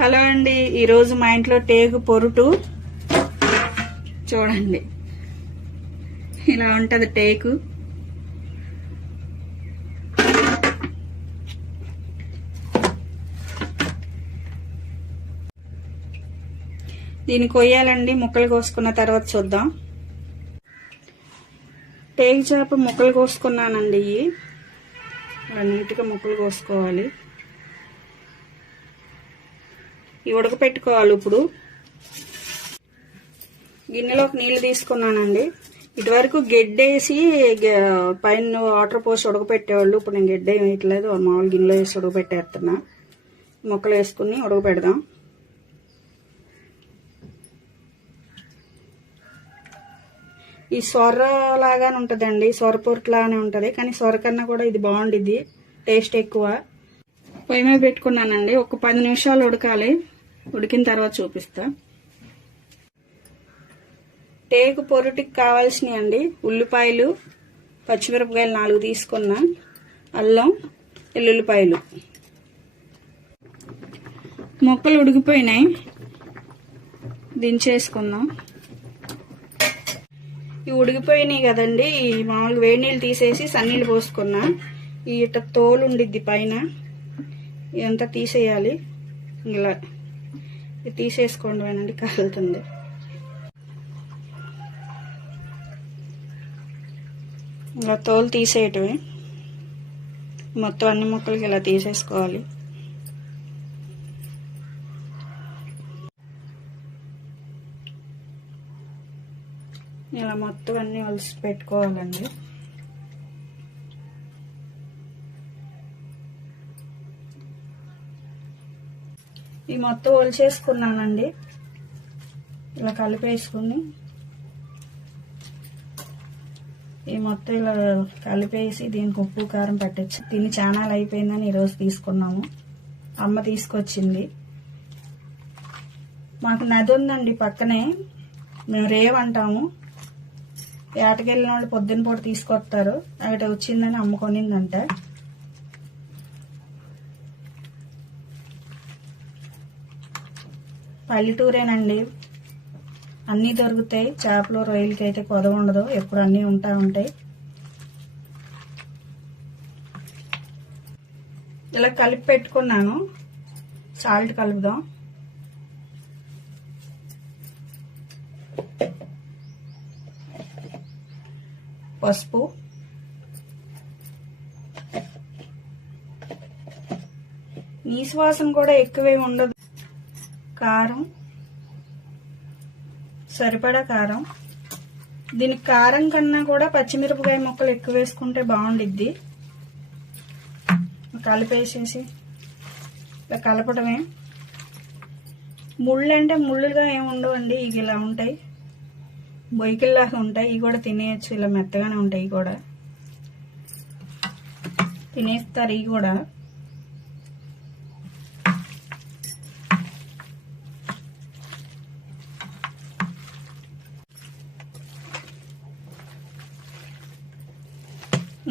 Hello అండి ఈరోజు మా ఇంట్లో టేకు పొరుటు. చూడండి. ఇలా ఉంటుంది టేకు. దీన్ని కొయ్యాలండి ముక్కలు కోసుకున్న తర్వాత చూద్దాం. టేకు చేప ముక్కలు కోసుకున్నానండి ఇవి. నీట్గా ముక్కలు కోసుకోవాలి. ఇవి ఉడకపెట్టుకోవాలి ఇప్పుడు. గిన్నెలోకి నీళ్ళు తీసుకున్నానండి. ఇటువరకు గెడ్డేసి పైన వాటర్ పోసి ఉడకపెట్టేవాళ్ళు. ఇప్పుడు నేను గెడ్డ ఏమి వేయట్లేదు మామూలు గిన్నెలో వేసి ఉడకపెట్టేస్తున్నా. మొక్కలు వేసుకుని ఉడకపెడదాం. ఈ సొర లాగానే ఉంటుందండి. సొర పొట్టు లాగానే ఉంటుంది. కానీ సొర కన్నా కూడా ఇది బాగుండిద్ది. టేస్ట్ ఎక్కువ. పొయ్యి మీద పెట్టుకున్నానండి. ఒక పది నిమిషాలు ఉడకాలి. ఉడికిన తర్వాత చూపిస్తా. టేకు పొరుటికి కావాల్సినవి అండి. ఉల్లిపాయలు పచ్చిమిరపకాయలు నాలుగు తీసుకున్నా. అల్లం ఎల్లుల్లిపాయలు మొక్కలు ఉడికిపోయినాయి. దించేసుకుందాం. ఇవి ఉడికిపోయినాయి కదండి. ఈ మామూలుగా వేడి నీళ్ళు తీసేసి సన్నీళ్ళు పోసుకున్నా. ఈ ఇట తోలు ఉండిద్ది పైన. ఇదంతా తీసేయాలి. ఇలా. ఇది తీసేసుకోండి వేనండి కాలుతుంది. ఇలా తోలు తీసేయటమే. మొత్తం అన్ని ముక్కలకి ఇలా తీసేసుకోవాలి. ఇలా మొత్తం అన్ని ఒలిసి పెట్టుకోవాలండి. ఈ మొత్తం ఒలిచేసుకున్నానండి ఇలా కలిపేసుకుని ఈ మొత్తం ఇలా కలిపేసి దీనికి ఉప్పు కారం పెట్టచ్చు. తిని చానాలు అయిపోయిందని ఈరోజు తీసుకున్నాము. అమ్మ తీసుకొచ్చింది. మాకు నది ఉందండి పక్కనే. మేము రేవ్ అంటాము. ఏటకెళ్ళిన వాళ్ళు పొద్దున్న పూట తీసుకొస్తారు. అక్కడ వచ్చిందని అమ్ముకొనిందంట పల్లెటూరేనండి. అన్నీ దొరుకుతాయి. చేపలు రొయ్యలకి అయితే కొదవ ఉండదు. ఎప్పుడు అన్నీ ఉంటా ఉంటాయి. ఇలా కలిపి పెట్టుకున్నాను. సాల్ట్ కలుపుదాం. పసుపు. నీశ్వాసం కూడా ఎక్కువే ఉండదు. కారం సరిపడా కారం. దీనికి కారం కన్నా కూడా పచ్చిమిరపకాయ ముక్కలు ఎక్కువ వేసుకుంటే బాగుండిద్ది. కలిపేసేసి ఇలా కలపడమే. ముళ్ళు అంటే ముళ్ళుగా ఏమి ఉండవండి ఇవి ఇలా ఉంటాయి. బొయ్యికిల్లాగా ఉంటాయి ఇవి కూడా తినేయచ్చు ఇలా మెత్తగానే ఉంటాయి ఇవి కూడా. తినేస్తారు ఇవి కూడా.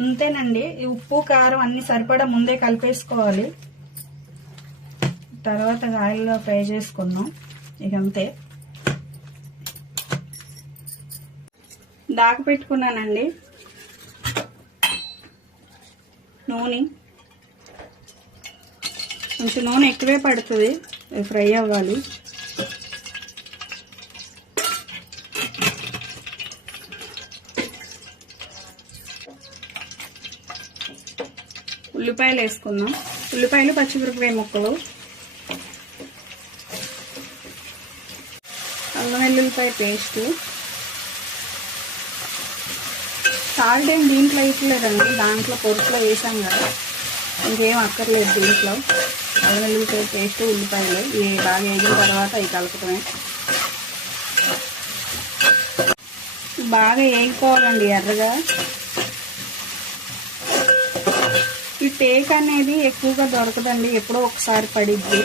అంతేనండి ఈ ఉప్పు కారం అన్ని సరిపడా ముందే కలిపేసుకోవాలి. తర్వాత ఆయిల్లో ఫ్రై చేసుకుందాం. ఇక అంతే. దాకా పెట్టుకున్నానండి. నూనె. కొంచెం నూనె ఎక్కువే పడుతుంది. ఫ్రై అవ్వాలి. ఉల్లిపాయలు వేసుకుందాం. ఉల్లిపాయలు పచ్చిమిరపకాయ ముక్కలు. అల్లం వెల్లుల్లిపాయ పేస్ట్. సాల్ట్ ఏం దీంట్లో వేయట్లేదండి. దాంట్లో పొరుపులో వేసాం కదా. ఇంకేం అక్కర్లేదు దీంట్లో. అల్లం వెల్లుల్లిపాయ పేస్ట్ ఉల్లిపాయలు. ఇవి బాగా వేగిన తర్వాత అవి కలపటమే బాగా వేగిపోవాలండి ఎర్రగా. ఈ టేక్ అనేది ఎక్కువగా దొరకదండి ఎప్పుడో ఒకసారి పడిద్ది.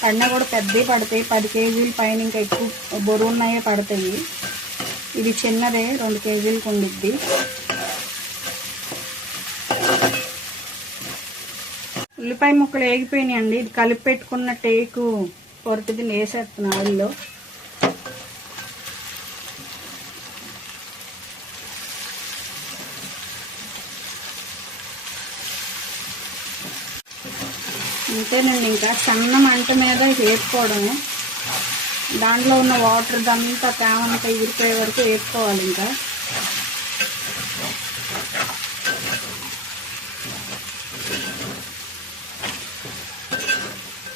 పడినా కూడా పెద్దవి పడతాయి పది కేజీల పైన ఇంకా ఎక్కువ బరువు ఉన్నాయే పడతాయి. ఇది చిన్నదే రెండు కేజీలకు ఉండిద్ది. ఉల్లిపాయ ముక్కలు వేగిపోయినాయండి. ఇది కలిపి పెట్టుకున్న టేకు పొరటిది వేసేస్తున్నా ఆయిల్లో అంతేనండి ఇంకా సన్న మంట మీద వేపుకోవడమే దాంట్లో ఉన్న వాటర్ దంతా తేమంతా ఎగిరిపోయే వరకు వేపుకోవాలి ఇంకా.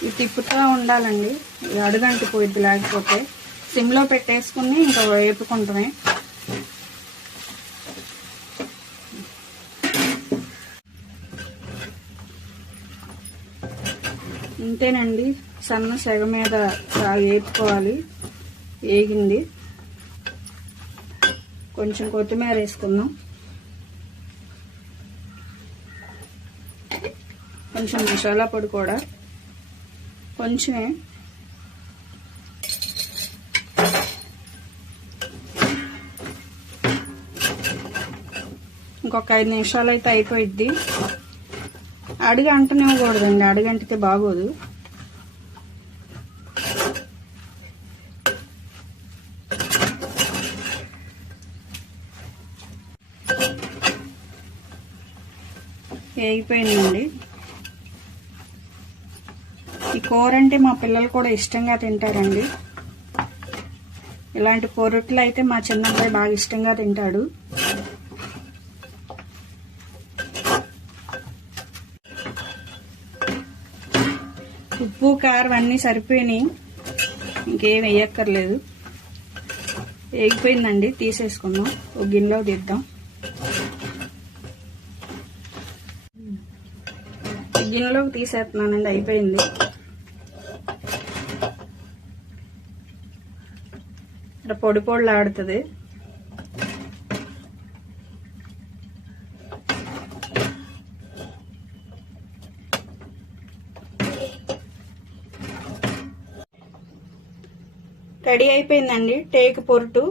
ఇది తిప్పుతూ ఉండాలండి ఇది అడుగంటి పోయిద్ది లేకపోతే. సిమ్లో పెట్టేసుకుని ఇంకా వేపుకుంటామే. అంతేనండి. సన్న సెగ మీద వేపుకోవాలి వేగింది కొంచెం కొత్తిమీర వేసుకుందాం. కొంచెం మసాలా పొడి కూడా. కొంచెమే. ఇంకొక ఐదు నిమిషాలు అయితే అయిపోయిద్ది. అడిగి అంటనివ్వకూడదండి అడిగి బాగోదు. వేగిపోయిందండి ఈ కూర అంటే మా పిల్లలు కూడా ఇష్టంగా తింటారండి. ఇలాంటి పొరట్లు అయితే మా చిన్నబ్బాయి బాగా ఇష్టంగా తింటాడు. ఉప్పు కారం అన్నీ సరిపోయినాయి. ఇంకేం వేయక్కర్లేదు. వేగిపోయిందండి తీసేసుకుందాం. ఒక గిన్నెలో తీద్దాం. గిన్నెలోకి తీసేస్తున్నానండి అయిపోయింది. ఇక్కడ పొడి పొడిలు రెడీ అయిపోయిందండి. టేక్ పొరుటు.